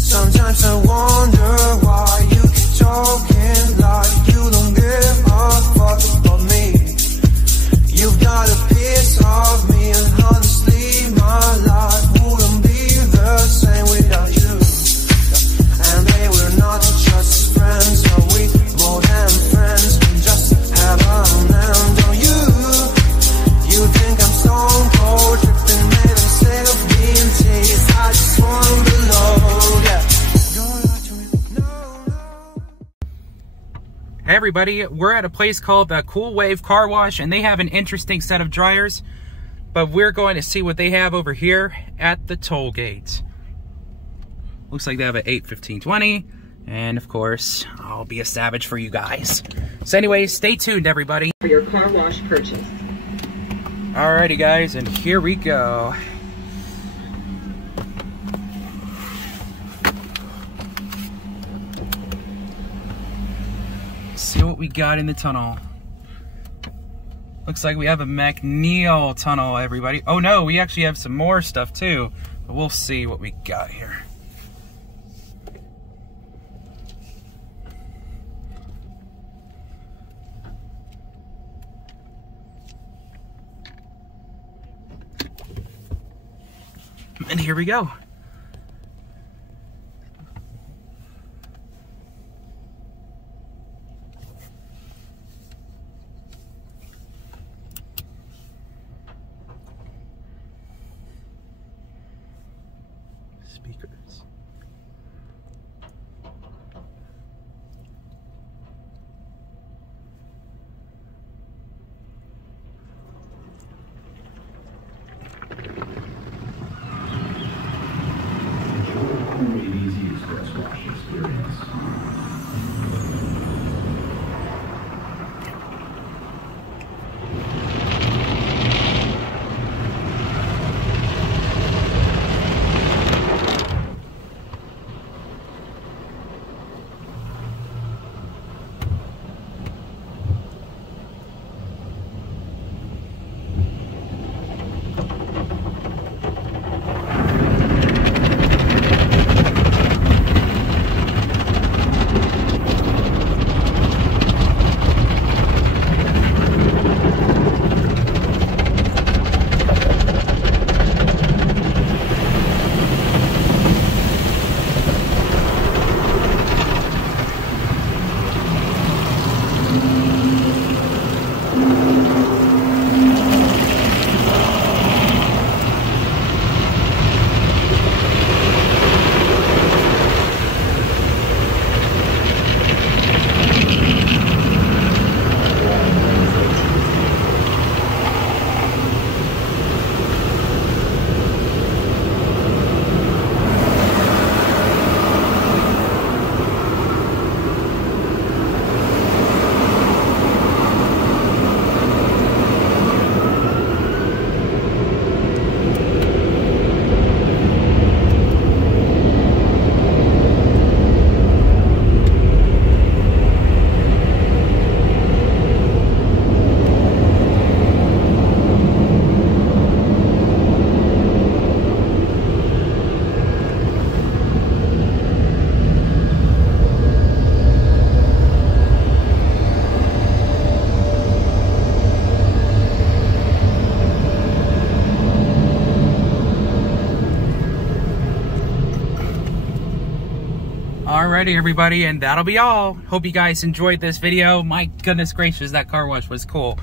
Sometimes I wonder why you keep talking like you don't give a fuck about me. You've got a piece of me, and honestly my life wouldn't be the same without you. And they were not just friends, are we more than friends? We just have a land on you. You think I'm stone cold, tripping, made them sick of being teased. I just want below, yeah. Hey everybody, we're at a place called the Cool Wave Car Wash, and they have an interesting set of dryers, but we're going to see what they have over here at the toll gate. Looks like they have an 8/15/20, and of course, I'll be a savage for you guys. So anyway, stay tuned everybody. For your car wash purchase. Alrighty guys, and here we go. See what we got in the tunnel. Looks like we have a MacNeil tunnel, everybody. Oh no, we actually have some more stuff too, but we'll see what we got here. And here we go. Speakers. Easy express wash experience. Alrighty everybody, and that'll be all. Hope you guys enjoyed this video. My goodness gracious, that car wash was cool.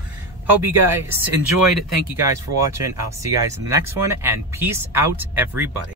Hope you guys enjoyed. Thank you guys for watching. I'll see you guys in the next one, and peace out everybody.